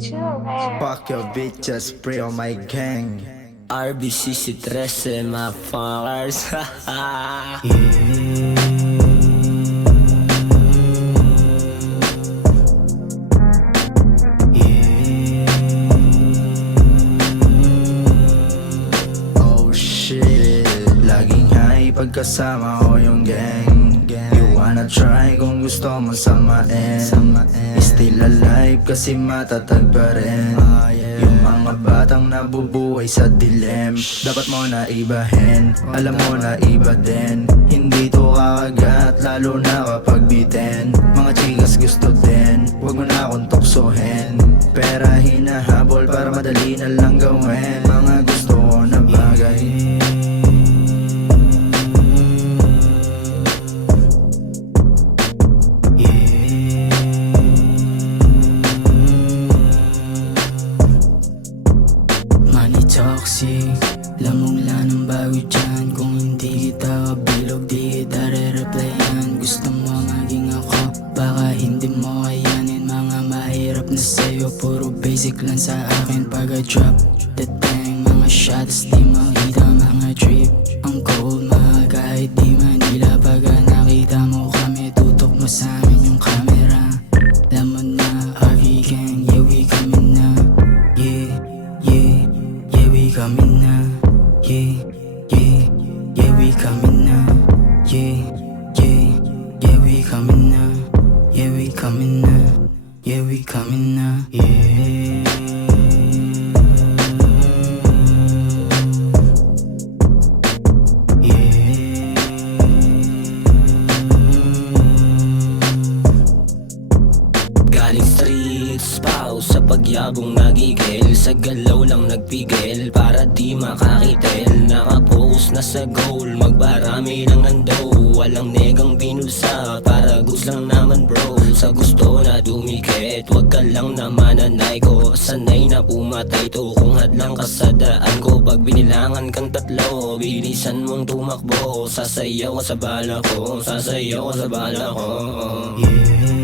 Chill, man. Fuck your bitches, spray on my gang. RBCC 13, my fuckers. Oh shit, laging high pagkasama ko yung gang. You wanna try kung gusto mo samain. Still alive kasi matatag pa rin. Yung mga batang nabubuhay sa dilim, dapat mo na ibahin, alam mo na iba din. Hindi to kakagat, lalo na kapag bitin. Mga chikas gusto din, wag mo na akong tuksohin. Pera hinahabol para madali na lang gawin mga gusto ko na bagay. Money toxic, lamong ng bago dyan. Kung hindi kita kabilog, di kita re-replyan. Gusto mo maging ako, baka hindi mo kayanin. Mga mahirap na sa'yo, puro basic lang sa akin. Pag I drop the thing, mga shots di makita, mga trip. Ang cold, mga kahit di Manila. Pag nakita mo kami, tutok mo sa amin yung camera. Alam mo na, RV gang, yeah we coming na. Yeah, yeah, yeah we coming na. Yeah, yeah, yeah we coming na. Yeah, yeah, yeah we coming na. Yeah we coming na. Yeah we coming na. Yeah. Galing streets, pao sa pagyabong nagigil. Sa galaw lang nagpigil para di makakitel. Nakapost na sa goal, magparami lang ng dough. Walang negang binulsa, para goods lang naman bro. Sa gusto na dumikit, wag ka lang naman nanay ko. Sanay na pumatay to kung hadlang ka sa daan ko. Pag binilangan kang tatlo, bilisan mong tumakbo. Sasayaw ka sa bala ko, sasayaw ka sa bala ko. Yeah.